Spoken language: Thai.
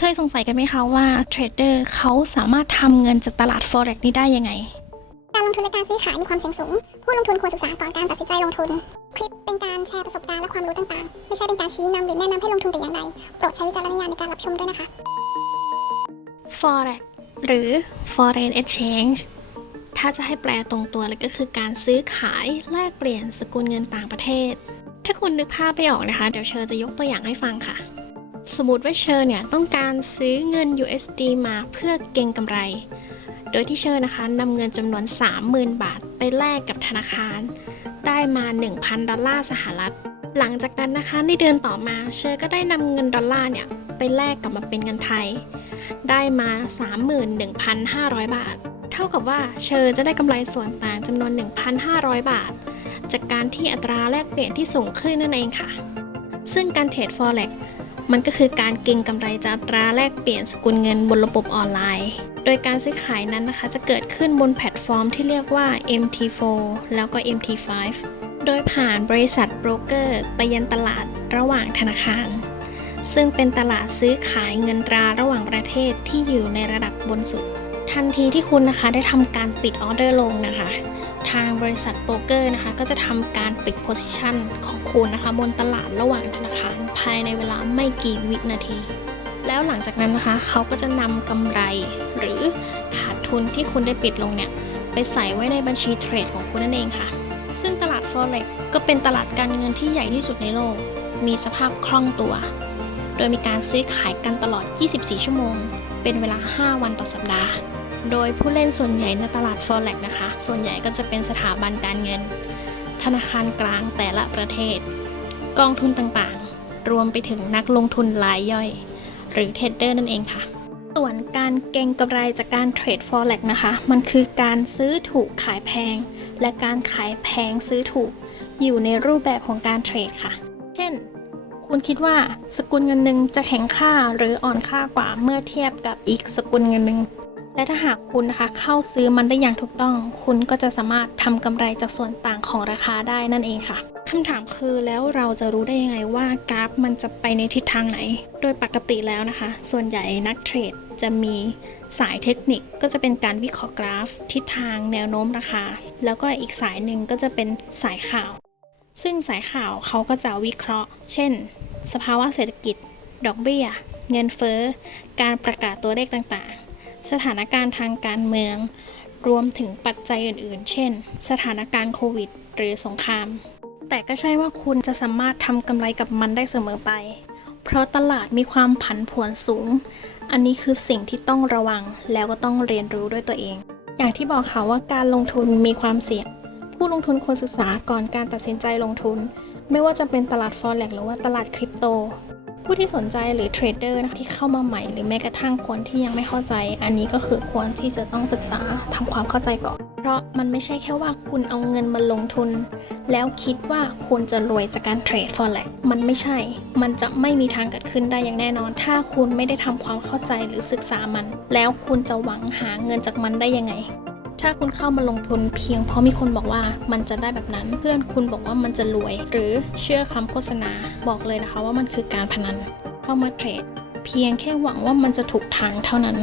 เคยสงสัยกันไหมคะว่าเทรดเดอร์เขาสามารถทำเงินจากตลาด Forex นี้ได้ยังไง การลงทุนและการซื้อขายมีความเสี่ยงสูง ผู้ลงทุนควรศึกษาก่อนการตัดสินใจลงทุน คลิปเป็นการแชร์ประสบการณ์และความรู้ต่างๆ ไม่ใช่เป็นการชี้นำหรือแนะนำให้ลงทุนแต่อย่างใดโปรดใช้วิจารณญาณในการรับชมด้วยนะคะ Forex หรือ Foreign Exchange ถ้าจะให้แปลตรงตัวเลยก็คือการซื้อขายแลกเปลี่ยนสกุลเงินต่างประเทศ ถ้าคุณนึกภาพไม่ออกนะคะ เดี๋ยวเชอร์จะยกตัวอย่างให้ฟังค่ะ สมมติว่าเชอร์เนี่ยต้องการซื้อเงิน USD มาเพื่อเก็งกำไร โดยที่เชอร์นะคะนำเงินจำนวน 30,000 บาทไปแลกกับธนาคาร ได้มา 1,000 ดอลลาร์สหรัฐ หลังจากนั้นนะคะในเดือนต่อมาเชอร์ก็ได้นำเงินดอลลาร์เนี่ยไปแลกกลับมาเป็นเงินไทย ได้มา 31,500 บาท เท่ากับว่าเชอร์จะได้กำไรส่วนต่างจำนวน 1,500 บาท จากการที่อัตราแลกเปลี่ยนที่สูงขึ้นนั่นเองค่ะ ซึ่งการเทรด Forex มันก็คือการเก็งกำไรจากตราแลกเปลี่ยนสกุลเงินบนระบบออนไลน์ โดยการซื้อขายนั้นนะคะ จะเกิดขึ้นบนแพลตฟอร์มที่เรียกว่า MT4 แล้วก็ MT5 โดยผ่านบริษัทโบรกเกอร์ไปยันตลาดระหว่างธนาคาร ซึ่งเป็นตลาดซื้อขายเงินตราระหว่างประเทศที่อยู่ในระดับบนสุด ทันทีที่คุณนะคะได้ทำการปิดออเดอร์ลงนะคะ ทางบริษัทโบรกเกอร์นะคะ ก็จะทำการปิดโพซิชันของคุณนะคะ บนตลาดระหว่างธนาคารภายในเวลาไม่กี่วินาที แล้วหลังจากนั้นนะคะ เขาก็จะนำกำไรหรือขาดทุนที่คุณได้ปิดลงเนี่ย ไปใส่ไว้ในบัญชีเทรดของคุณนั่นเองค่ะ ซึ่งตลาด Forex ก็เป็นตลาดการเงินที่ใหญ่ที่สุดในโลก มีสภาพคล่องตัว โดยมีการซื้อขายกันตลอด 24 ชั่วโมง เป็นเวลา 5 วันต่อสัปดาห์ โดยผู้เล่นส่วนใหญ่ในตลาด Forex นะคะ ส่วนใหญ่ก็จะเป็นสถาบันการเงิน ธนาคารกลางแต่ละประเทศ กองทุนต่างๆ รวมไปถึงนักลงทุนรายย่อย หรือเทรดเดอร์นั่นเองค่ะ ส่วนการเก็งกำไรจากการเทรด Forex นะคะ มันคือการซื้อถูกขายแพง และการขายแพงซื้อถูก อยู่ในรูปแบบของการเทรดค่ะ เช่นคุณคิดว่าสกุลเงินหนึ่งจะแข็งค่าหรืออ่อนค่ากว่าเมื่อเทียบกับอีกสกุลเงินหนึ่ง และถ้าหากคุณนะคะเข้าซื้อมันได้อย่างถูกต้อง คุณก็จะสามารถทำกำไรจากส่วนต่างของราคาได้นั่นเองค่ะคำถามคือแล้วเราจะรู้ได้ยังไงว่ากราฟมันจะไปในทิศทางไหน โดยปกติแล้วนะคะ ส่วนใหญ่นักเทรดจะมีสายเทคนิคก็จะเป็นการวิเคราะห์กราฟ ทิศทางแนวโน้มราคา แล้วก็อีกสายหนึ่งก็จะเป็นสายข่าว ซึ่งสายข่าวเขาก็จะวิเคราะห์ เช่น สภาวะเศรษฐกิจ ดอกเบี้ย เงินเฟ้อ การประกาศตัวเลขต่างๆ สถานการณ์ทางการเมือง รวมถึงปัจจัยอื่น ๆ เช่น สถานการณ์โควิด หรือสงคราม แต่ก็ใช่ว่าคุณจะสามารถทำกำไรกับมันได้เสมอไป เพราะตลาดมีความผันผวนสูง อันนี้คือสิ่งที่ต้องระวังแล้วก็ต้องเรียนรู้ด้วยตัวเอง อย่างที่บอกค่ะว่าการลงทุนมีความเสี่ยง ผู้ลงทุนควรศึกษาก่อนการตัดสินใจลงทุน ไม่ว่าจะเป็นตลาด Forex หรือว่าตลาดคริปโต ผู้ที่สนใจหรือเทรดเดอร์นะที่เข้ามาใหม่ หรือแม้กระทั่งคนที่ยังไม่เข้าใจ อันนี้ก็คือควรที่จะต้องศึกษาทำความเข้าใจก่อน เพราะมันไม่ใช่แค่ว่าคุณเอาเงินมาลงทุน แล้วคิดว่าคุณจะรวยจากการเทรด Forex มันไม่ใช่ มันจะไม่มีทางเกิดขึ้นได้อย่างแน่นอน ถ้าคุณไม่ได้ทำความเข้าใจหรือศึกษามัน แล้วคุณจะหวังหาเงินจากมันได้ยังไง ถ้าคุณเข้ามาลงทุนเพียงเพราะมีคนบอกว่ามันจะได้แบบนั้น เพื่อนคุณบอกว่ามันจะรวย หรือเชื่อคำโฆษณาบอกเลยนะคะว่ามันคือการพนัน เข้ามาเทรด เพียงแค่หวังว่ามันจะถูกทางเท่านั้น